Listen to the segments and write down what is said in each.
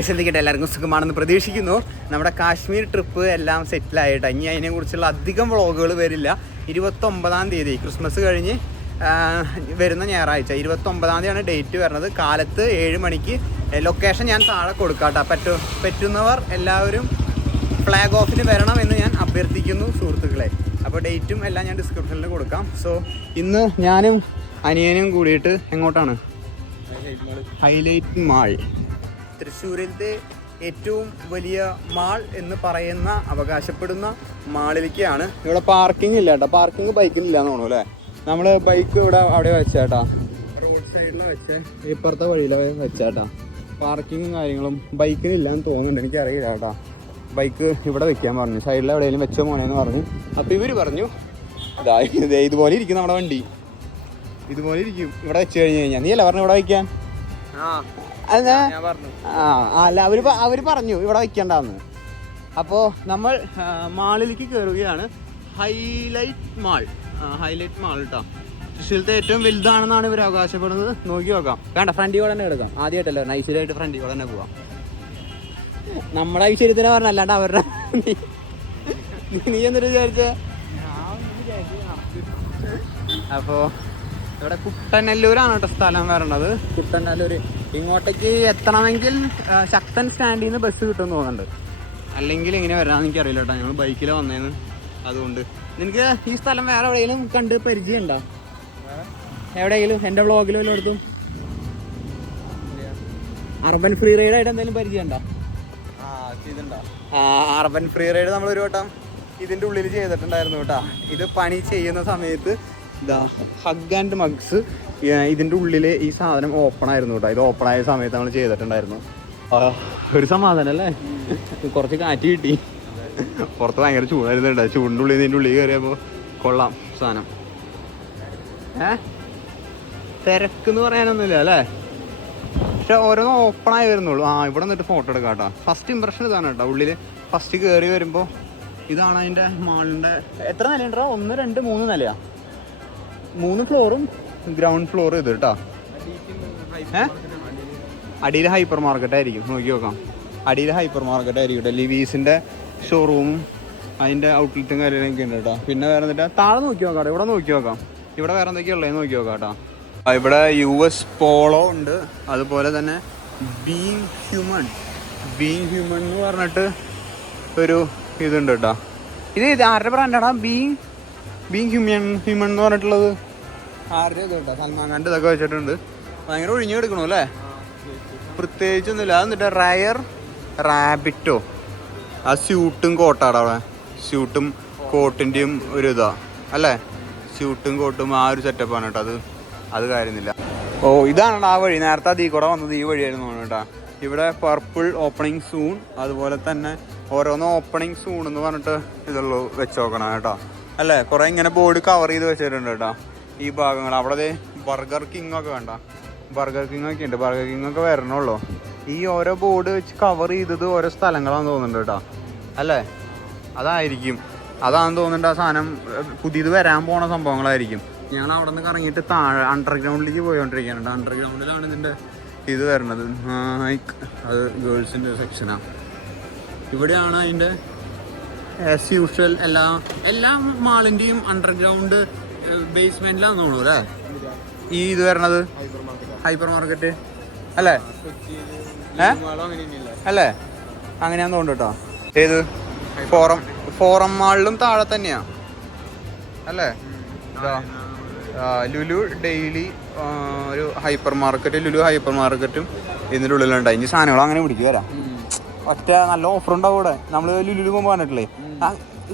എന്തൊക്കെയായിട്ട് എല്ലാവർക്കും സുഖമാണെന്ന് പ്രതീക്ഷിക്കുന്നു. നമ്മുടെ കാശ്മീർ ട്രിപ്പ് എല്ലാം സെറ്റിലായിട്ട് ഇനി അതിനെക്കുറിച്ചുള്ള അധികം വ്ളോഗുകൾ വരില്ല. 29-ാം തീയതി ക്രിസ്മസ് കഴിഞ്ഞ് വരുന്ന ഞായറാഴ്ച 29-ാം തീയതിയാണ് ഡേറ്റ് വരുന്നത്. കാലത്ത് 7 മണിക്ക്. ലൊക്കേഷൻ ഞാൻ താഴെ കൊടുക്കാം കേട്ടോ. പറ്റുന്നവർ എല്ലാവരും ഫ്ലാഗ് ഓഫിന് വരണം എന്ന് ഞാൻ അഭ്യർത്ഥിക്കുന്നു സുഹൃത്തുക്കളെ. അപ്പോൾ ഡേറ്റും എല്ലാം ഞാൻ ഡിസ്ക്രിപ്ഷനിൽ കൊടുക്കാം. സോ ഇന്ന് ഞാനും അനിയനും കൂടിയിട്ട് എങ്ങോട്ടാണ്? ഹൈലൈറ്റ് മാൾ, തൃശ്ശൂരിലത്തെ ഏറ്റവും വലിയ മാൾ എന്ന് പറയുന്ന അവകാശപ്പെടുന്ന മാളിലേക്കാണ്. ഇവിടെ പാർക്കിംഗ് ഇല്ല കേട്ടോ. പാർക്കിംഗ് ബൈക്കിനില്ല എന്ന് തോന്നുന്നു അല്ലേ. നമ്മൾ ബൈക്ക് അവിടെ വെച്ചേട്ടാ, റോഡ് സൈഡിൽ വെച്ച് ഇപ്പുറത്തെ വഴിയിൽ വെച്ചേട്ടാ. പാർക്കിങ്ങും കാര്യങ്ങളും ബൈക്കിനില്ലാന്ന് തോന്നുന്നുണ്ട്, എനിക്കറിയില്ല കേട്ടോ. ബൈക്ക് ഇവിടെ വെക്കാൻ പറഞ്ഞു, സൈഡിൽ എവിടെയെങ്കിലും വെച്ചോ മോനേന്ന് പറഞ്ഞു. അപ്പോൾ ഇവർ പറഞ്ഞു ഇതുപോലെ ഇരിക്കും നമ്മുടെ വണ്ടി, ഇതുപോലെ ഇരിക്കും ഇവിടെ വെച്ച് കഴിഞ്ഞാൽ. നീ അല്ല പറഞ്ഞു ഇവിടെ വയ്ക്കാൻ? അല്ല, അവര് പറഞ്ഞു ഇവിടെ വയ്ക്കണ്ടെന്ന്. അപ്പോൾ നമ്മൾ മാളിലേക്ക് കയറുകയാണ്. ഹൈലൈറ്റ് മാൾ കേട്ടോ. തൃശ്ശൂരിലത്തെ ഏറ്റവും വലുതാണെന്നാണ് ഇവർ അവകാശപ്പെടുന്നത്. നോക്കി നോക്കാം. വേണ്ട, ഫ്രണ്ടി കൂടെ തന്നെ എടുക്കാം. ആദ്യമായിട്ടല്ലോ, നൈസിലായിട്ട് ഫ്രണ്ടി കൂടെ തന്നെ പോവാം. നമ്മുടെ ഐശ്വര്യത്തിനെ പറഞ്ഞ, അല്ലാണ്ട് അവരുടെ നീ എന്നിട്ട് വിചാരിച്ച. അപ്പോൾ ഇവിടെ കുട്ടനെല്ലൂരാണ് കേട്ടോ സ്ഥലം വരണത്. കുട്ടനെല്ലൂർ ഇങ്ങോട്ടേക്ക് എത്തണമെങ്കിൽ ശക്തൻ സ്റ്റാൻഡിൽ നിന്ന് ബസ് കിട്ടുമെന്ന് തോന്നുന്നുണ്ട്. അല്ലെങ്കിൽ എങ്ങനെ വരാമെന്ന് എനിക്കറിയില്ല കേട്ടോ. ഞങ്ങൾ ബൈക്കിൽ വന്നേന്ന്. അതുകൊണ്ട് നിനക്ക് ഈ സ്ഥലം വേറെ എവിടെയെങ്കിലും കണ്ട് പരിചയം ഉണ്ടോ? എവിടെയെങ്കിലും എൻ്റെ വ്ളോഗിലും വല്ലതും എടുത്തും അർബൻ ഫ്രീ റൈഡ് ആയിട്ട് എന്തെങ്കിലും പരിചയം ഉണ്ടോ? അർബൻ ഫ്രീ റൈഡ് നമ്മളൊരു വട്ടം ഇതിൻ്റെ ഉള്ളിൽ ചെയ്തിട്ടുണ്ടായിരുന്നു കേട്ടോ. ഇത് പണി ചെയ്യുന്ന സമയത്ത് ഇതാ ഹഗ് ആൻഡ് മഗ്സ് ഇതിൻ്റെ ഉള്ളിൽ ഈ സാധനം ഓപ്പൺ ആയിരുന്നു കേട്ടോ. ഇത് ഓപ്പൺ ആയ സമയത്ത് നമ്മൾ ചെയ്തിട്ടുണ്ടായിരുന്നു. ഒരു സമാധാനം അല്ലേ, കുറച്ച് കാറ്റ് കിട്ടി. പുറത്ത് ഭയങ്കര ചൂടായിരുന്നുണ്ട്. ചൂടിൻ്റെ ഉള്ളിൽ ഇതിൻ്റെ ഉള്ളിൽ കയറിയപ്പോൾ കൊള്ളാം സാധനം. തിരക്കെന്ന് പറയാനൊന്നുമില്ല അല്ലേ, പക്ഷെ ഓരോന്നും ഓപ്പൺ ആയി വരുന്നുള്ളൂ. ഇവിടെ നിന്നിട്ട് ഫോട്ടോ എടുക്കാം കേട്ടോ. ഫസ്റ്റ് ഇമ്പ്രഷൻ ഇതാണ് കേട്ടോ. ഉള്ളിൽ ഫസ്റ്റ് കയറി വരുമ്പോൾ ഇതാണ് അതിൻ്റെ മാളിൻ്റെ. എത്ര നിലയുണ്ടോ? 1, 2, 3 നിലയാ. 3 ഫ്ലോറും ഗ്രൗണ്ട് ഫ്ലോറും ഇത് കേട്ടോ. അടിയിൽ ഹൈപ്പർ മാർക്കറ്റ് ആയിരിക്കും. നോക്കി നോക്കാം, അടിയിൽ ഹൈപ്പർ മാർക്കറ്റ് ആയിരിക്കും കേട്ടോ. ലിവീസിൻ്റെ ഷോറൂമും അതിൻ്റെ ഔട്ട്ലെറ്റും കാര്യങ്ങളൊക്കെ ഉണ്ട് കേട്ടോ. പിന്നെ വേറെ എന്നിട്ട് താഴെ നോക്കി നോക്കാം. ഇവിടെ നോക്കി നോക്കാം, ഇവിടെ വേറെ എന്തൊക്കെയുള്ളത് നോക്കി നോക്കാം കേട്ടോ. ഇവിടെ US പോളോ ഉണ്ട്. അതുപോലെ തന്നെ ബീങ് ഹ്യൂമൻ എന്ന് പറഞ്ഞിട്ട് ഒരു ഇതുണ്ട് കേട്ടോ. ഇത് ആരുടെ ബ്രാൻഡാണ്? ബീങ് ഹ്യൂമൻ എന്ന് പറഞ്ഞിട്ടുള്ളത് ആരുടെ ഇത് കേട്ടോ. സൽമാൻ ഖാൻ്റെ ഇതൊക്കെ വെച്ചിട്ടുണ്ട്. ഭയങ്കര ഒഴിഞ്ഞു കിടക്കണു അല്ലേ, പ്രത്യേകിച്ചൊന്നുമില്ല. അത് എന്നിട്ട് റയർ റാബിറ്റോ, ആ സ്യൂട്ടും കോട്ടാണ് അവിടെ. സ്യൂട്ടും കോട്ടിൻ്റെയും ഒരു ഇതാ അല്ലേ, സ്യൂട്ടും കോട്ടും ആ ഒരു സെറ്റപ്പാണ് കേട്ടോ. അത് കാര്യമില്ല. ഇതാണ് ആ വഴി. നേരത്തെ അതിൽ കൂടെ വന്നത് ഈ വഴിയായിരുന്നു കേട്ടോ. ഇവിടെ പർപ്പിൾ ഓപ്പണിങ് സൂൺ, അതുപോലെ തന്നെ ഓരോന്ന് ഓപ്പണിങ് സൂൺ എന്ന് പറഞ്ഞിട്ട് ഇതുള്ളൂ വെച്ച് നോക്കണം കേട്ടോ അല്ലേ. കുറേ ഇങ്ങനെ ബോർഡ് കവർ ചെയ്ത് വെച്ചിട്ടുണ്ട് കേട്ടോ ഈ ഭാഗങ്ങൾ. അവിടെ ബർഗർ കിങ് ഒക്കെ വേണ്ട, ബർഗർ കിങ് ഒക്കെ ഉണ്ട്. ബർഗർ കിങ് ഒക്കെ വരണുള്ളൂ. ഈ ഓരോ ബോർഡ് വെച്ച് കവർ ചെയ്തത് ഓരോ സ്ഥലങ്ങളാണെന്ന് തോന്നുന്നുണ്ട് കേട്ടോ അല്ലേ. അതാണെന്ന് തോന്നുന്നുണ്ട്. ആ സാധനം പുതിയത് വരാൻ പോണ സംഭവങ്ങളായിരിക്കും. ഞങ്ങൾ അവിടെ നിന്ന് കറങ്ങിയിട്ട് താഴെ അണ്ടർഗ്രൗണ്ടിലേക്ക് പോയിക്കൊണ്ടിരിക്കുകയാണ്. അണ്ടർഗ്രൗണ്ടിലാണ് ഇതിൻ്റെ ഇത് വരണത്. അത് ഗേൾസിൻ്റെ സെക്ഷനാണ്. ഇവിടെയാണ് അതിൻ്റെ ആസ് യൂഷ്വൽ എല്ലാ മാളിൻ്റെയും അണ്ടർഗ്രൗണ്ട് ബേസ്മെൻറ്റിലാണെന്ന് തോന്നുന്നു അല്ലേ ഈ ഇത് വരണത്. ഹൈപ്പർ മാർക്കറ്റ് അല്ലേ അല്ലേ, അങ്ങനെയാന്ന് തോന്നുന്നു കേട്ടോ. ഏത് ഫോറം മാളിലും താഴെ തന്നെയാണ് അല്ലേ. ലുലു ഡെയിലി ഒരു ഹൈപ്പർ മാർക്കറ്റ്, ലുലു ഹൈപ്പർ മാർക്കറ്റും ഇതിൻ്റെ ഉള്ളിലുണ്ടായി. ഇനി സാധനങ്ങൾ അങ്ങനെ പിടിക്കും വരാം. ഒറ്റ നല്ല ഓഫർ ഉണ്ടാവും ഇവിടെ. നമ്മൾ ലുലു പോകുമ്പോൾ പറഞ്ഞിട്ടില്ലേ,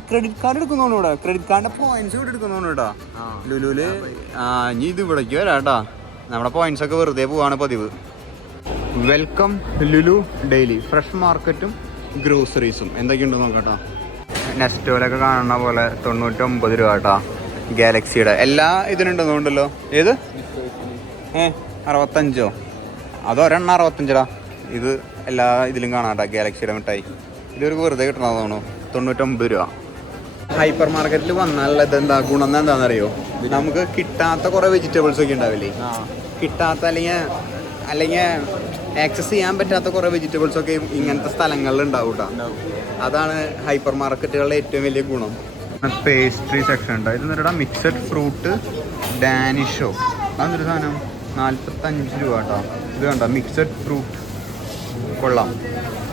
ക്രെഡിറ്റ് കാർഡ് എടുക്കുന്നോണ്ട് ഇവിടെ. ക്രെഡിറ്റ് കാർഡിൻ്റെ പോയിന്റ്സ് ഇവിടെ എടുക്കുന്നോണ്ട് കേട്ടോ ലുലുവിൽ. ഇനി ഇത് ഇവിടേക്ക് വരാം കേട്ടോ. നമ്മുടെ പോയിന്റ്സ് ഒക്കെ വെറുതെ പോവാണ് പതിവ്. Welcome Lulu daily. ഫ്രഷ് മാർക്കറ്റും ഗ്രോസറീസും എന്തൊക്കെയുണ്ടെന്ന് നോക്കട്ടോ. നെസ്റ്റോയിലൊക്കെ കാണുന്ന പോലെ 99 രൂപ കേട്ടോ. ഗാലക്സിയുടെ എല്ലാ ഇതിനുണ്ടെന്നുണ്ടല്ലോ. ഏത് 65 അതോ 65 ഇത് എല്ലാ ഇതിലും കാണാം കേട്ടോ. ഗാലക്സിയുടെ മിഠായി ഇതൊരു വെറുതെ കിട്ടണമെന്ന് തോന്നുന്നു. 99 രൂപ. ഹൈപ്പർ മാർക്കറ്റിൽ വന്നാലുള്ള ഇതെന്താ ഗുണം എന്താണെന്നറിയോ? നമുക്ക് കിട്ടാത്ത കുറേ വെജിറ്റബിൾസ് ഒക്കെ ഉണ്ടാവില്ലേ, കിട്ടാത്ത അല്ലെങ്കിൽ ആക്സസ് ചെയ്യാൻ പറ്റാത്ത കുറേ വെജിറ്റബിൾസ് ഒക്കെ ഇങ്ങനത്തെ സ്ഥലങ്ങളിൽ ഉണ്ടാവും കേട്ടോ. അതാണ് ഹൈപ്പർ മാർക്കറ്റുകളുടെ ഏറ്റവും വലിയ ഗുണം. പേസ്ട്രി സെക്ഷൻ ഉണ്ട്. ഇത് എന്നിട്ടാ മിക്സഡ് ഫ്രൂട്ട് ഡാനിഷോ, അതൊരു സാധനം 45 രൂപ കേട്ടോ. ഇത് കണ്ടോ മിക്സഡ് ഫ്രൂട്ട് കൊള്ളാം.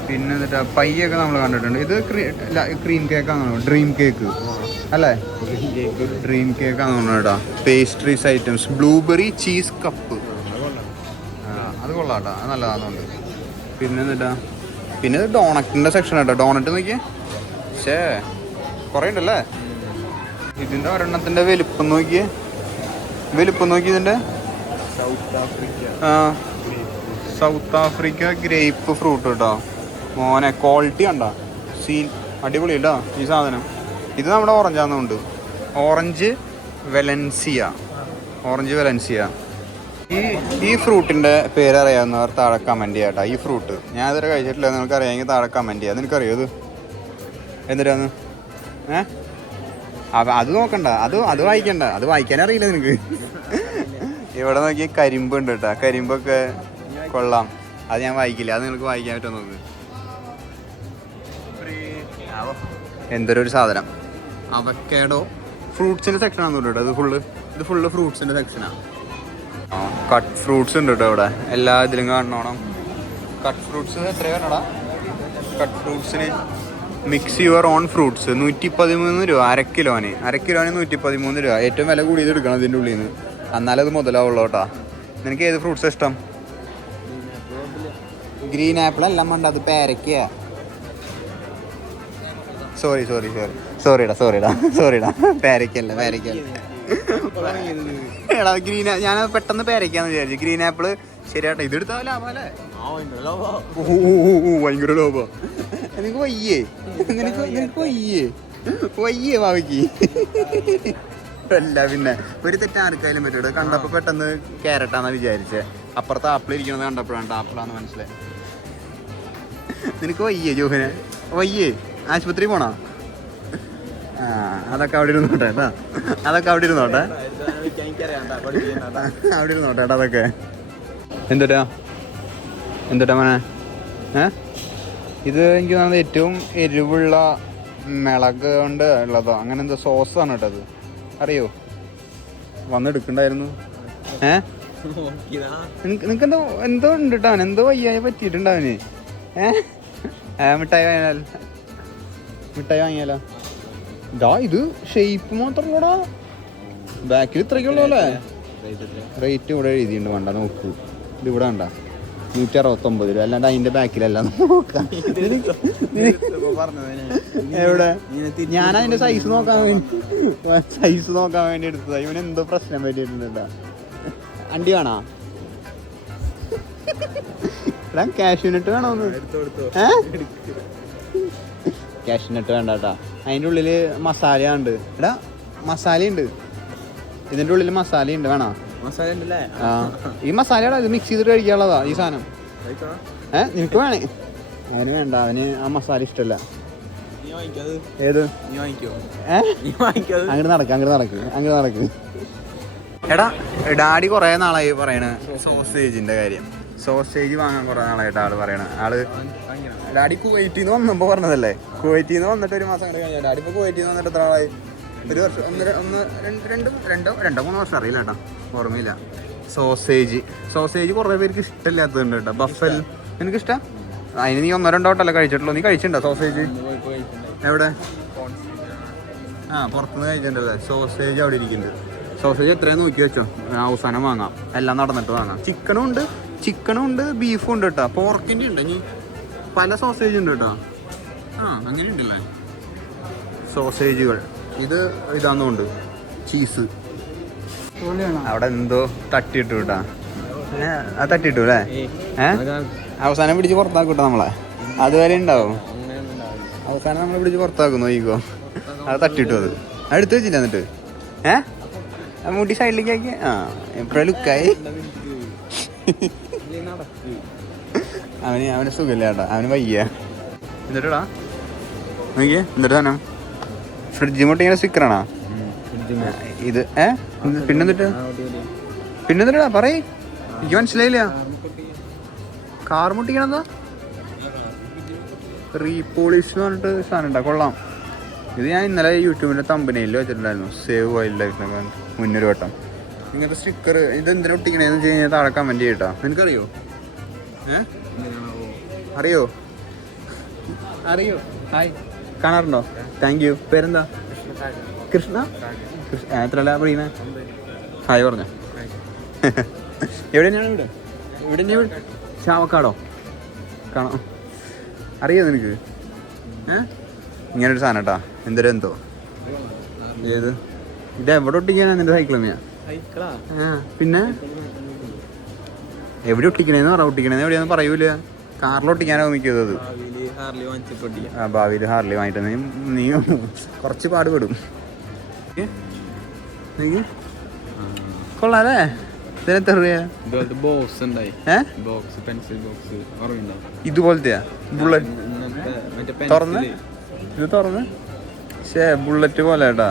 പിന്നെ എന്നിട്ട് പയ്യൊക്കെ നമ്മൾ കണ്ടിട്ടുണ്ട്. ഇത് ക്രീം കേക്കാണ്, ഡ്രീം കേക്ക് അല്ലേ? ഡ്രീം കേക്കാണ് തോന്നുന്നു കേട്ടോ. Pastries items blueberry cheese cup, അത് കൊള്ളാം കേട്ടോ, അത് നല്ലതാണെന്നുണ്ട്. പിന്നെ എന്നിട്ടാ പിന്നെ ഇത് ഡോണറ്റിൻ്റെ സെക്ഷൻ കേട്ടോ. ഡോണറ്റ് നോക്കിയേ, പക്ഷേ കുറേ ഉണ്ടല്ലേ. ഇതിൻ്റെ ഒരെണ്ണത്തിൻ്റെ വലിപ്പം നോക്കി ഇതിൻ്റെ സൗത്ത് ആഫ്രിക്ക ഗ്രേപ്പ് ഫ്രൂട്ട് കേട്ടോ. മോനെ ക്വാളിറ്റി കണ്ടോ, സീൻ അടിപൊളി കേട്ടോ ഈ സാധനം. ഇത് നമ്മുടെ ഓറഞ്ചാണെന്നുണ്ട്, ഓറഞ്ച് വെലൻസിയ. ഈ ഫ്രൂട്ടിൻ്റെ പേരറിയാവുന്നവർ താഴെ കമൻറ്റ് ചെയ്യാം കേട്ടോ. ഈ ഫ്രൂട്ട് ഞാൻ ഇതുവരെ കഴിച്ചിട്ടില്ല, നിങ്ങൾക്ക് അറിയാമെങ്കിൽ താഴെ കമൻറ്റ് ചെയ്യാം. നിനക്കറിയോ ഇത് എന്തിനാന്ന്? അത് നോക്കണ്ട, അത് വായിക്കണ്ട, അത് വായിക്കാനറിയില്ല നിനക്ക്. ഇവിടെ നോക്കി കരിമ്പ് ഉണ്ട് കേട്ടോ. കരിമ്പൊക്കെ കൊള്ളാം, അത് ഞാൻ വായിക്കില്ല, അത് നിങ്ങൾക്ക് വായിക്കാൻ പറ്റുമോ നോക്ക്. എന്തൊരു സാധനം. അവക്കാഡോ ഫ്രൂട്ട്സിൻ്റെ സെക്ഷനാണെന്ന് കേട്ടോ. ഇത് ഫുള്ള് ഫ്രൂട്ട്സിൻ്റെ സെക്ഷനാണ്. കട്ട് ഫ്രൂട്ട്സ് ഉണ്ട് കേട്ടോ ഇവിടെ. എല്ലാ ഇതിലും കാണണം. കട്ട് ഫ്രൂട്ട്സ് എത്ര വരണടാ? കട്ട് ഫ്രൂട്ട്സിന് മിക്സ് യുവർ ഓൺ ഫ്രൂട്ട്സ് 113 രൂപ അര കിലോന് 113 രൂപ. ഏറ്റവും വില കൂടിയത് എടുക്കണം ഇതിൻ്റെ ഉള്ളിൽ നിന്ന്, എന്നാലും അത് മുതലാവുള്ളൂ കേട്ടോ. നിനക്ക് ഏത് ഫ്രൂട്ട്സ് ഇഷ്ടം? ഗ്രീൻ ആപ്പിൾ എല്ലാം വേണ്ട, അത് പേരയ്ക്ക. സോറിടാ പേരയ്ക്കല്ല. എടാ ഗ്രീൻ, ഞാൻ പെട്ടെന്ന് പേരയ്ക്കാന്ന് വിചാരിച്ചു. ഗ്രീൻ ആപ്പിള് ശരിയാട്ടോ. ഇതെടുത്താ ലാഭല്ലേ? ഭയങ്കര ലോഭ. നിനക്ക് വയ്യേ ഭാവിക്ക് അല്ല. പിന്നെ ഒരു തെറ്റ് ആർക്കായാലും പറ്റൂടെ. കണ്ടപ്പോൾ പെട്ടെന്ന് ക്യാരറ്റാന്നാ വിചാരിച്ചേ. അപ്പുറത്ത് ആപ്പിൾ ഇരിക്കണത് കണ്ടപ്പോഴാണ് ആപ്പിളാന്ന് മനസ്സിലായി. നിനക്ക് വയ്യേ ജോഹനെ? വയ്യേ? ആശുപത്രി പോണോ? അതൊക്കെ അവിടെ ഇരുന്നോട്ടെ കേട്ടാ, അവിടെ ഇരുന്നോട്ടെ കേട്ടോ. അതൊക്കെ എന്തുട്ടാ മോനെ? ഇത് എനിക്ക് തോന്നുന്നത് ഏറ്റവും എരിവുള്ള മിളക് കൊണ്ട് ഉള്ളതോ അങ്ങനെ എന്തോ സോസാണ് കേട്ടോ. അത് അറിയോ? വന്നെടുക്കണ്ടായിരുന്നു. നിനക്ക് എന്തോ ഉണ്ട് കേട്ടോ. എന്തോ വയ്യായി പറ്റിയിട്ടുണ്ടാവന്. മിഠായി വാങ്ങിയാലോ? ഇത് ഷേപ്പ് മാത്രമല്ലടാ, ബാക്കിൽ ഇത്രയ്ക്കുള്ളൂ അല്ലേ? റേറ്റ് ഇവിടെ എഴുതിയിട്ടുണ്ട്, വേണ്ട നോക്കൂ. ഇത് ഇവിടെ വേണ്ട 169 രൂപ, അല്ലാണ്ട് അതിന്റെ ബാക്കിലല്ല. നോക്കാം എവിടെ? ഞാൻ അതിന്റെ സൈസ് നോക്കാൻ വേണ്ടി എടുത്തതാ. ഇവന് എന്തോ പ്രശ്നം പറ്റിയിട്ടുണ്ടാ. അണ്ടി വേണോ? കാഷ്യൂനട്ട് വേണോന്ന്? കാഷ്യൂനട്ട് വേണ്ട കേട്ടാ. അതിൻ്റെ ഉള്ളില് മസാല ഉണ്ട്. എടാ മസാലയുണ്ട്, ഇതിന്റെ ഉള്ളിൽ മസാലയുണ്ട്. വേണോ? ആ ഈ മസാലയുടെ ഇത് മിക്സ് ചെയ്തിട്ട് കഴിക്കാനുള്ളതാ ഈ സാധനം. നിനക്ക് വേണേ? അവന് വേണ്ട, അവന് ആ മസാല ഇഷ്ടല്ല. ഏത്? അങ്ങോട്ട് നടക്ക്. എടാ ഡാഡി കുറേ നാളായി പറയണ സോസേജിന്റെ കാര്യം. സോസേജ് വാങ്ങാൻ കുറേ നാളായിട്ട് ആള് പറയണ. ഡാഡി കുവൈറ്റിൽ നിന്ന് വന്നപ്പോൾ പറഞ്ഞതല്ലേ. കുവൈറ്റിൽ നിന്ന് വന്നിട്ട് 1 മാസം കഴിഞ്ഞാൽ ഡാഡി ഇപ്പോൾ കുവൈറ്റിൽ നിന്ന് വന്നിട്ട് എത്ര ആളായി? 1 വർഷം, 2-3 വർഷം അറിയില്ല കേട്ടോ, ഓർമ്മയില്ല. സോസേജ് കുറേ പേർക്ക് ഇഷ്ടമില്ലാത്തതുണ്ട് കേട്ടോ. ബഫൽ നിനക്ക് ഇഷ്ടം? അതിന് നീ 1-2 വട്ടമല്ലേ കഴിച്ചിട്ടുള്ളൂ. നീ കഴിച്ചിട്ടുണ്ടോ സോസേജ്? എവിടെ? പുറത്തുനിന്ന് കഴിച്ചിട്ടുണ്ടല്ലേ. സോസേജ് അവിടെ ഇരിക്കുന്നുണ്ട്. സോസേജ് എത്രയും നോക്കി വെച്ചോ, അവസാനം വാങ്ങാം. എല്ലാം നടന്നിട്ട് വാങ്ങാം. ചിക്കനും ഉണ്ട് ബീഫും ഉണ്ട് കേട്ടോ. പോർക്കിൻ്റെ ഉണ്ട്. ഇനി പല സോസേജ് ഉണ്ട് കേട്ടോ. അങ്ങനെ ഉണ്ടല്ലേ സോസേജുകൾ. ഇതാന്നുണ്ട് ചീസ്. അവിടെ എന്തോ തട്ടിയിട്ടു കേട്ടാ. അത് തട്ടിയിട്ടു അല്ലേ? അവസാനം പിടിച്ച് പുറത്താക്കൂട്ടോ നമ്മളെ. അതുവരെ ഉണ്ടാവും. അവസാനം നമ്മളെ പിടിച്ച് പുറത്താക്കും. നോക്കിക്കോ, അത് തട്ടിയിട്ടു. അത് എടുത്ത് വെച്ചില്ല. എന്നിട്ട് മുടി സൈഡിലേക്ക് ആക്കി. എപ്പോഴും ലുക്കായി. അവന് സുഖമില്ല കേട്ടാ, അവന് വയ്യ. എന്നിട്ടാ നോക്കിയേ, എന്നിട്ട് തന്നെ ഫ്രിഡ്ജ് മുട്ട ഇങ്ങനെ സ്റ്റിക്കറാണോ ഇത്? പിന്നെന്നിട്ടാ പറയ്, എനിക്ക് മനസ്സിലായില്ല. കാർ മുട്ടിക്കണെന്താ റീപോളിഷ് എന്ന് പറഞ്ഞിട്ട് സാധനം ഉണ്ടാ കൊള്ളാം. ഇത് ഞാൻ ഇന്നലെ യൂട്യൂബിൻ്റെ തമ്പനയിൽ വെച്ചിട്ടുണ്ടായിരുന്നു, സേവ് വൈൽഡ് ലൈഫ് എന്നൊക്കെ മുന്നൊരു വട്ടം. ഇങ്ങനത്തെ സ്റ്റിക്കർ ഇത് എന്തിനാ ഒട്ടിക്കണേന്ന് വെച്ച് കഴിഞ്ഞാൽ താഴെ കമൻറ്റ് ചെയ്യട്ടാ. നിനക്കറിയോ? അറിയോ? ഹായ്, കാണാറുണ്ടോ? Thank you. പേരെന്താ? കൃഷ്ണ. എത്രല്ല പഠിക്കണേ? ഹായ് പറഞ്ഞോ. എവിടെ തന്നെയാണ് വീട്? ഇവിടെ തന്നെയാണ് വീട്. ചാവക്കാടോ? കാണാം. അറിയോ നിനക്ക്? ഇങ്ങനൊരു സാധനം കേട്ടാ. എന്തൊരു എന്തോ ഏത് ഇത് എവിടെ ഒട്ടിക്കാനാ നിന്റെ സൈക്കിൾ തന്നെയാ? പിന്നെ എവിടെ ഒട്ടിക്കണേന്ന് പറ. ഒട്ടിക്കണേന്ന് എവിടെയാന്ന് പറയൂല. കാറിൽ ഒട്ടിക്കാനാവും മിക്കത്. ഭാവിയിൽ ഹാർലി വാങ്ങിട്ട് നീ കുറച്ച് പാടുപെടും. കൊള്ളാല്ലേ? ഇതുപോലത്തെയാ ബുള്ളറ്റ് തുറന്ന് ഇത് തുറന്ന് ബുള്ളറ്റ് പോലെ കേട്ടാ.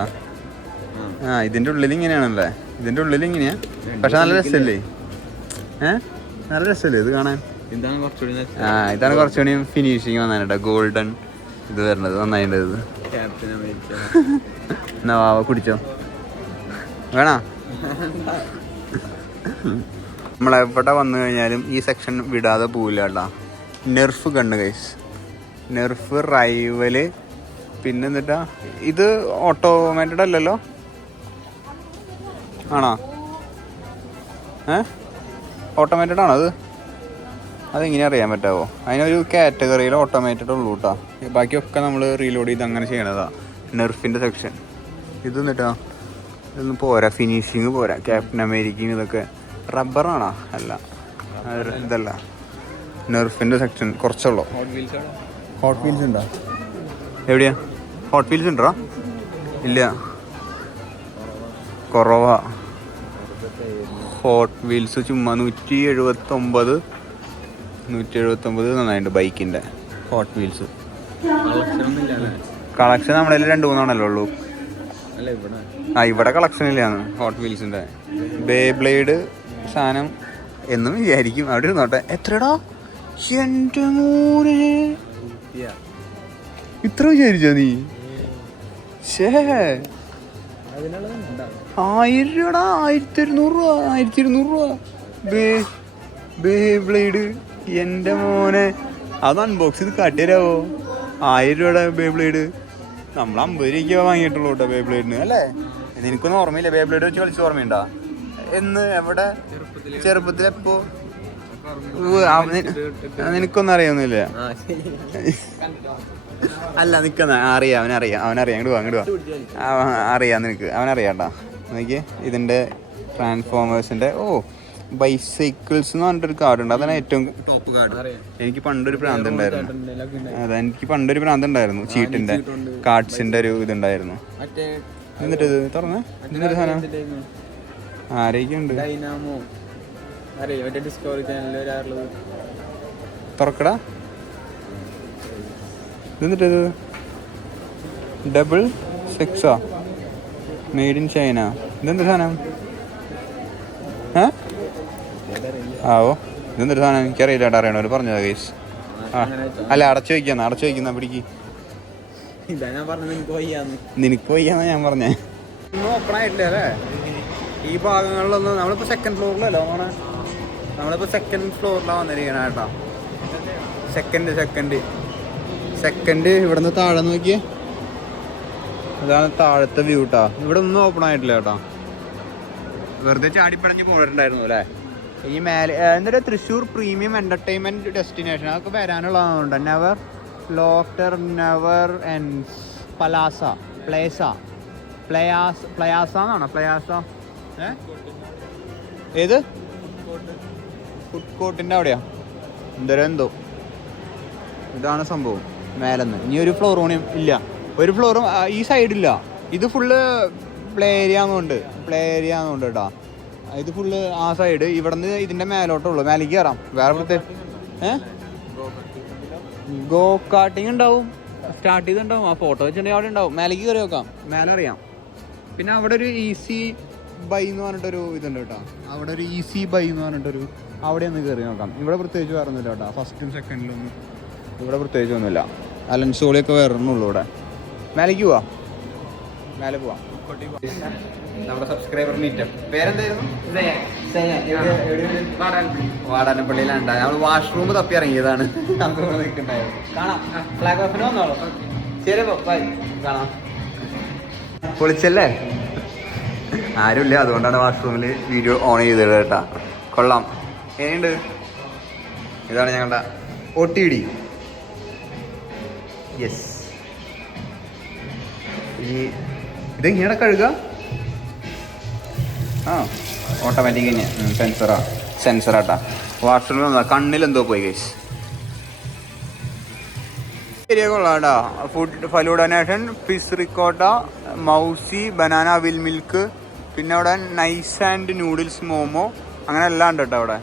ഇതിന്റെ ഉള്ളിൽ ഇങ്ങനെയാണല്ലേ? ഇതിന്റെ ഉള്ളിൽ ഇങ്ങനെയാ. പക്ഷെ നല്ല രസല്ലേ? നല്ല രസല്ലേ ഇത് കാണാൻ? ഇതാണ് കുറച്ചുകൂടി ഫിനിഷിങ് വന്നായിട്ടാ. ഗോൾഡൻ ഇത് വരണത് നന്നായിട്ട്. ഇത് എന്നാ വാവ കുടിച്ചോ, വേണോ? നമ്മളെവിടെ വന്നു കഴിഞ്ഞാലും ഈ സെക്ഷൻ വിടാതെ പോവില്ല കേട്ടാ. നെർഫ് കണ്ടു ഗൈസ്, നെർഫ്, റൈവല്, പിന്നെ എന്നിട്ടാ ഇത് ഓട്ടോമാറ്റഡ് അല്ലല്ലോ, ആണോ? ഓട്ടോമാറ്റഡ് ആണോ അത്? അതെങ്ങനെ അറിയാൻ പറ്റാവോ? അതിനൊരു കാറ്റഗറിയിൽ ഓട്ടോമാറ്റഡ് ഉള്ളൂ കേട്ടോ. ബാക്കിയൊക്കെ നമ്മൾ റീലോഡ് ചെയ്ത് അങ്ങനെ ചെയ്യണതാ നെർഫിൻ്റെ സെക്ഷൻ. ഇത് എന്നിട്ടാ ഇതൊന്നും പോരാ, ഫിനിഷിങ് പോരാ. ക്യാപ്റ്റൻ അമേരിക്കയും ഇതൊക്കെ റബ്ബറാണോ? അല്ല, ഇതല്ല. നെർഫിൻ്റെ സെക്ഷൻ കുറച്ചുള്ളൂ. ഹോട്ട് വീൽസ് ഉണ്ടോ? എവിടെയാ ഹോട്ട് വീൽസ് ഉണ്ടോ? ഇല്ല, കുറവാ. ഹോട്ട് വീൽസ് ചുമ്മാ 179 നന്നായിട്ടുണ്ട് ബൈക്കിൻ്റെ ഹോട്ട് വീൽസ്. കളക്ഷൻ നമ്മുടെ കയ്യിൽ 2-3 ഉള്ളൂ. ഇവിടെ കളക്ഷൻ ഇല്ലാന്ന് ഹോട്ട് വീൽസിൻ്റെ. ബേ ബ്ലേഡ് സാധനം എന്നും വിചാരിക്കും അവിടെ ഇരുന്നോട്ടെ. എത്രടാ? എൻ്റെ മോനെ, ഇത്ര വിചാരിച്ചോ നീ? 1000 രൂപ, 1200 രൂപ, 1200 രൂപ ബേ ബ്ലേഡ്. എൻ്റെ മോനെ, അത് അൺബോക്സ് ചെയ്ത് കാട്ടിത്തരാവോ? 1000 രൂപയുടെ ബേ ബ്ലേഡ് നമ്മൾ 50 രൂപയ്ക്ക് വാങ്ങിയിട്ടുള്ളൂ കേട്ടോ ബേ ബ്ലേഡിന്, അല്ലേ? നിനക്കൊന്നും ഓർമ്മയില്ല ബേ ബ്ലേഡ് വെച്ച് കളിച്ച്? ഓർമ്മയുണ്ടോ? എന്ന്? എവിടെ? ചെറുപ്പത്തിൽ? എപ്പോ? നിനക്കൊന്നും അറിയാവുന്നില്ല. അല്ല നിക്കുന്ന അറിയാം, അവനറിയാം. ഇങ്ങോട്ട് വാ. അറിയാം നിനക്ക്, അവനറിയാട്ടാ. നോക്കിയേ, ഇതിൻ്റെ ട്രാൻസ്ഫോമേഴ്സിൻ്റെ ബൈസൈക്കിൾസ് എന്ന് പറഞ്ഞിട്ടൊരു കാർഡ് ഉണ്ട്. അതാണ് ഏറ്റവും ടോപ്പ് കാർഡ്. എനിക്ക് പണ്ടൊരു ഭ്രാന്ത് ഉണ്ടായിരുന്നു. ചീട്ടിൻ്റെ കാർഡ്സിൻ്റെ ഒരു ഇതുണ്ടായിരുന്നു. എന്നിട്ട് ഇത് തുറന്ന് ഇതിനൊരു സാധനം ആരൊക്കെയുണ്ട്? തുറക്കടാ. എന്നിട്ടത് ഡബിൾ 6 മെയ്ഡ് ഇൻ ചൈന. ഇതെന്തൊരു സാധനം? ഇതെന്തൊരു സാധനം? എനിക്കറിയില്ല കേട്ടോ. അറിയണവര് പറഞ്ഞതാ ഗൈസ്. അല്ല, അടച്ചു വയ്ക്കുന്ന പിടിക്ക്. നിനക്ക് വയ്യാന്നാ ഞാൻ പറഞ്ഞേ. ഒന്നും ഓപ്പൺ ആയിട്ടില്ല അല്ലേ ഈ ഭാഗങ്ങളിലൊന്നും? നമ്മളിപ്പോൾ സെക്കൻഡ് ഫ്ലോറിലല്ലോ നമ്മളിപ്പോൾ സെക്കൻഡ് ഫ്ലോറിലാണ് വന്നിരിക്കണ കേട്ടോ. സെക്കൻഡ് ഇവിടുന്ന് താഴെ നോക്കിയേ, അതാണ് താഴത്തെ വ്യൂ കേട്ടോ. ഇവിടെ ഒന്നും ഓപ്പൺ ആയിട്ടില്ല കേട്ടോ. വെറുതെ ചാടിപ്പടഞ്ഞ് പോയിട്ടുണ്ടായിരുന്നു അല്ലേ? ഈ മേലെ എന്നിട്ട് തൃശ്ശൂർ പ്രീമിയം എൻ്റർടൈൻമെൻറ്റ് ഡെസ്റ്റിനേഷൻ അതൊക്കെ വരാനുള്ളതുകൊണ്ട് നെവർ എൻഡ്സ് പ്ലയാസ എന്നാണോ? പ്ലയാസ ഏത്? ഫുഡ് കോർട്ടിൻ്റെ അവിടെയാ എന്തോ. ഇതാണ് സംഭവം മേലെന്ന്. ഇനി ഒരു ഫ്ലോർ കൂടി ഇല്ല, ഒരു ഫ്ലോറും ഈ സൈഡില്ല. ഇത് ഫുള്ള് പ്ലേ ഏരിയ ആണെന്നുണ്ട് കേട്ടോ. ഇത് ഫുള്ള് ആ സൈഡ്. ഇവിടെ നിന്ന് ഇതിൻ്റെ മേലോട്ടുള്ളൂ, മേലേക്ക് കയറാം. വേറെ പ്രത്യേക ഗോ കാർട്ടിങ് ഉണ്ടാവും, സ്റ്റാർട്ട് ചെയ്തിട്ടുണ്ടാവും. ആ ഫോട്ടോ വെച്ചിട്ടുണ്ടെങ്കിൽ അവിടെ ഉണ്ടാവും. മേലേക്ക് കയറി നോക്കാം, മേലെ അറിയാം. പിന്നെ അവിടെ ഒരു ഈസി ബൈ എന്ന് പറഞ്ഞിട്ടൊരു ഇതുണ്ട് കേട്ടോ. അവിടെ ഒരു ഈസി ബൈ എന്ന് പറഞ്ഞിട്ടൊരു അവിടെ ഒന്ന് കയറി നോക്കാം. ഇവിടെ പ്രത്യേകിച്ച് വേറെ ഒന്നുമില്ല കേട്ടോ. ഫസ്റ്റും സെക്കൻഡിലൊന്നും ഇവിടെ പ്രത്യേകിച്ച് ഒന്നുമില്ല. അലൻസോളിയൊക്കെ വേറെ ഒന്നുള്ളൂ ഇവിടെ. മേലേക്ക് പോവാം, മേലെ പോവാം. നമ്മുടെ സബ്സ്ക്രൈബർ മീറ്റപ്പ് പേരെന്തായിരുന്നു? വാടാനപ്പള്ളിയിലാണ്. നമ്മൾ വാഷ്റൂം തപ്പി ഇറങ്ങിയതാണ്. നമുക്ക് ഇവിടെ നിൽക്കണ്ടായിരുന്നു. കാണാം, ഫ്ലാഗ് ഓഫിന് വന്നോളൂ. ശരി, ബൈ, കാണാം. പൊളിച്ചല്ലേ? ആരുമില്ല, അതുകൊണ്ടാണ് വാഷ്റൂമിൽ വീഡിയോ ഓൺ ചെയ്തത് കേട്ടാ. കൊള്ളാം. എങ്ങനെയുണ്ട്? ഇതാണ് ഞങ്ങളുടെ OTD. യെസ്. ഇതെങ്ങനെയാണ് കഴുകുക? ഓട്ടോമാറ്റിക് തന്നെ. സെൻസറാട്ടാ. വാഷ്റൂമിൽ വന്നാ കണ്ണിലെന്തോ പോയി ഗൈസ്. ഏരിയ കൊള്ളാട്ടാ. Food falooda nation, fish ricotta, മൗസി, ബനാന വിൽ മിൽക്ക്, പിന്നെ അവിടെ നൈസ് ആൻഡ് നൂഡിൽസ് മോമോ, അങ്ങനെ എല്ലാം ഉണ്ട് കേട്ടോ അവിടെ.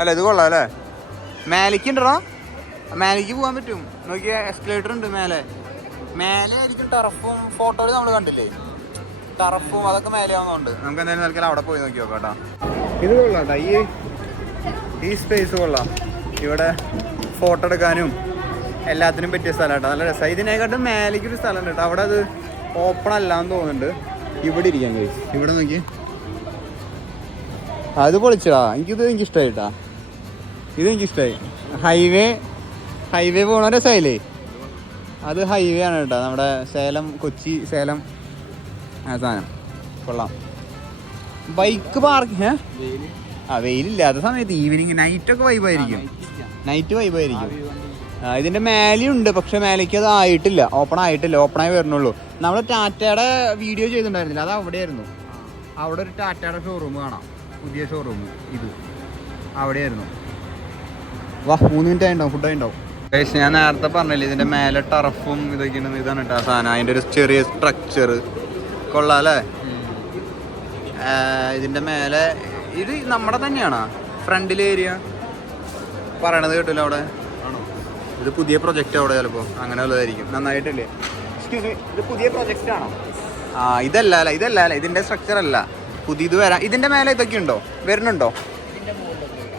അല്ല ഇത് കൊള്ളാം അല്ലേ? മേലേക്ക് ഉണ്ടോ? മേലേക്ക് പോകാൻ പറ്റും. നോക്കിയ എസ്കലേറ്റർ ഉണ്ട് മേലെ. മേലെ ആയിരിക്കും ടർഫും. ഫോട്ടോയിൽ നമ്മൾ കണ്ടില്ലേ ടർഫും, അതൊക്കെ മേലെ ആവുന്നുണ്ട്. നമുക്ക് എന്തായാലും നൽകാൻ അവിടെ പോയി നോക്കി നോക്കാം കേട്ടോ. ഇത് കൊള്ളാം കേട്ടോ. ഈ സ്പേസ് കൊള്ളാം. ഇവിടെ ഫോട്ടോ എടുക്കാനും എല്ലാത്തിനും പറ്റിയ സ്ഥലം കേട്ടോ. നല്ല രസമാണ്. ഇതിനെക്കാട്ടും മേലേക്കൊരു സ്ഥലം ഉണ്ട് കേട്ടോ. അവിടെ അത് ഓപ്പൺ അല്ലാന്ന് തോന്നുന്നുണ്ട്. ഇവിടെ ഇരിക്കാൻ കഴിയും. ഇവിടെ നോക്കി, അത് പൊളിച്ചടാ. എനിക്കിഷ്ടമായിട്ടാ. ഇതെനിക്കിഷ്ടമായി. ഹൈവേ പോണ രസമായില്ലേ? അത് ഹൈവേ ആണ് കേട്ടോ. നമ്മുടെ കൊച്ചി സേലം സാധനം കൊള്ളാം. ബൈക്ക് പാർക്ക് വെയിലില്ലാത്ത സമയത്ത് ഈവനിങ് നൈറ്റ് വൈബായിരിക്കും. ഇതിൻ്റെ മേലെയുണ്ട്, പക്ഷെ മേലേക്ക് അത് ആയിട്ടില്ല, ഓപ്പൺ ആയി വരണുള്ളൂ. നമ്മൾ ടാറ്റയുടെ വീഡിയോ ചെയ്തിട്ടുണ്ടായിരുന്നില്ല, അത് അവിടെയായിരുന്നു. അവിടെ ഒരു ടാറ്റയുടെ ഷോറൂം കാണാം, പുതിയ ഷോറൂം. ഇത് അവിടെയായിരുന്നു. വാ, 3 മിനിറ്റ് ആയിട്ടുണ്ടാവും, ഫുഡ് ആയിട്ടുണ്ടാവും. ഞാൻ നേരത്തെ പറഞ്ഞില്ലേ ഇതിൻ്റെ മേലെ ടർഫും ഇതൊക്കെ ഉണ്ടെന്ന്. ഇതാണ് കേട്ടോ ആ സാധനം. അതിൻ്റെ ഒരു ചെറിയ സ്ട്രക്ചർ കൊള്ളാം അല്ലേ? ഇതിൻ്റെ മേലെ ഇത് നമ്മുടെ തന്നെയാണോ ഫ്രണ്ടിലെ ഏരിയ പറയണത് കേട്ടില്ല അവിടെ? ഇത് പുതിയ പ്രൊജക്റ്റ് അവിടെ ചിലപ്പോൾ അങ്ങനെ ഉള്ളതായിരിക്കും. നന്നായിട്ടില്ലേ? ഇത് പുതിയ പ്രൊജക്റ്റ് ആണോ? ഇതല്ല ഇതിൻ്റെ സ്ട്രക്ചർ അല്ല, പുതിയത് വരാം. ഇതിൻ്റെ മേലെ ഇതൊക്കെ ഉണ്ടോ, വരുന്നുണ്ടോ?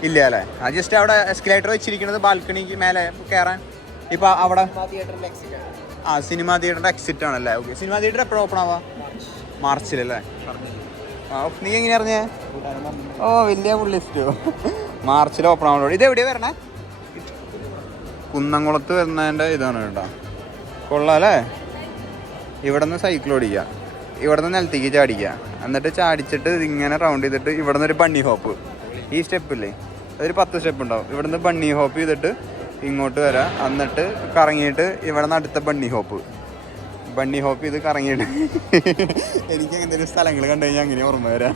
ഇല്ല അല്ലേ? ജസ്റ്റ് അവിടെ എസ്കലേറ്റർ വെച്ചിരിക്കുന്നത് ബാൽക്കണിക്ക് മേലെ കയറാൻ. ഇപ്പം അവിടെ സിനിമ തിയേറ്ററിൻ്റെ എക്സിറ്റ് ആണല്ലേ? ഓക്കെ. സിനിമ തിയേറ്റർ എപ്പോഴും ഓപ്പൺ ആവാ? മാർച്ചിലല്ലേ? നീ എങ്ങനെയാ അറിഞ്ഞേ? വലിയ ലിസ്റ്റോ. മാർച്ചിൽ ഓപ്പൺ ആവുള്ളൂ. ഇത് എവിടെയാണ് വരണേ? കുന്നംകുളത്ത് വരുന്നതിൻ്റെ ഇതാണ് കേട്ടോ. കൊള്ളാം അല്ലേ? ഇവിടെ നിന്ന് സൈക്കിൾ ഓടിക്കുക, ഇവിടെ നിന്ന് നിലത്തേക്ക് ചാടിക്കുക, എന്നിട്ട് ചാടിച്ചിട്ട് ഇതിങ്ങനെ റൗണ്ട് ചെയ്തിട്ട് ഇവിടെ നിന്ന് ഒരു ബണ്ണി ഹോപ്പ്. ഈ സ്റ്റെപ്പില്ലേ, അതൊരു 10 സ്റ്റെപ്പ് ഉണ്ടാവും. ഇവിടെ നിന്ന് ബണ്ണി ഹോപ്പ് ചെയ്തിട്ട് ഇങ്ങോട്ട് വരാം, എന്നിട്ട് കറങ്ങിയിട്ട് ഇവിടെ നിന്ന് അടുത്ത ബണ്ണി ഹോപ്പ് ചെയ്ത് കറങ്ങിയിട്ട് എനിക്ക് എന്തെങ്കിലും സ്ഥലങ്ങൾ കണ്ടു കഴിഞ്ഞാൽ അങ്ങനെ ഓർമ്മ വരാം.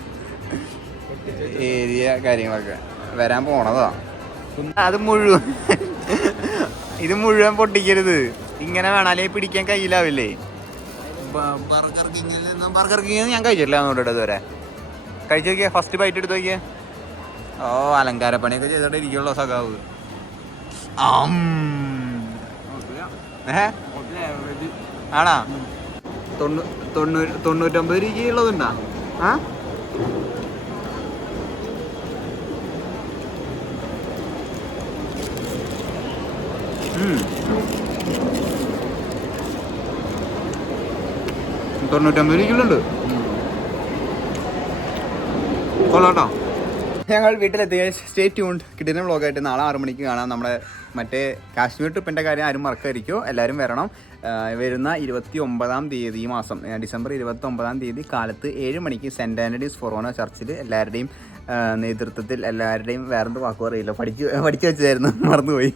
ഏരിയ കാര്യങ്ങളൊക്കെ വരാൻ പോണതാ. അത് ഇത് മുഴുവൻ പൊട്ടിക്കരുത്. ഇങ്ങനെ വേണാലേ പിടിക്കാൻ കയ്യിലാവില്ലേ? ബർഗർ കിങ് ഞാൻ കഴിച്ചിട്ടില്ല അങ്ങോട്ട് ഇതുവരെ. കഴിച്ചു നോക്കിയാ, ഫസ്റ്റ് ബൈറ്റ് എടുത്ത് നോക്കിയാ. അലങ്കാര പണിയൊക്കെ ചെയ്തോടെ ഇരിക്കുള്ളൂ സഖാവ്. ആണാ? 99 രൂപയുള്ളതുണ്ടാ? ആ, $95 കൊള്ളാട്ടോ. ഞങ്ങൾ വീട്ടിലെത്തിയ സ്റ്റേ ട്യൂൺഡ്. കിട്ടുന്ന വ്ളോഗായിട്ട് നാളെ 6 മണിക്ക് കാണാം. നമ്മുടെ മറ്റേ കാശ്മീർ ട്രിപ്പിൻ്റെ കാര്യം ആരും മറക്കാതിരിക്കുമോ, എല്ലാവരും വരണം. വരുന്ന 29-ാം തീയതി, ഈ മാസം ഡിസംബർ 29-ാം തീയതി കാലത്ത് 7 മണിക്ക് സെൻറ്റ് ആൻ്റണീസ് ഫൊറോന ചർച്ചിൽ എല്ലാവരുടെയും നേതൃത്വത്തിൽ, എല്ലാവരുടെയും വേറെന്ത് വാക്കും അറിയില്ല, പഠിച്ചു വെച്ചതായിരുന്നു, മറന്നുപോയി.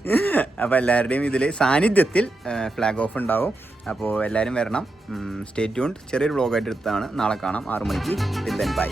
അപ്പോൾ എല്ലാവരുടെയും ഇതിൽ സാന്നിധ്യത്തിൽ ഫ്ലാഗ് ഓഫ് ഉണ്ടാവും. അപ്പോൾ എല്ലാവരും വരണം. Stay tuned. ചെറിയൊരു വ്ളോഗായിട്ട് എടുത്താണ്. നാളെ കാണാം 6 മണിക്ക്. Till then bye.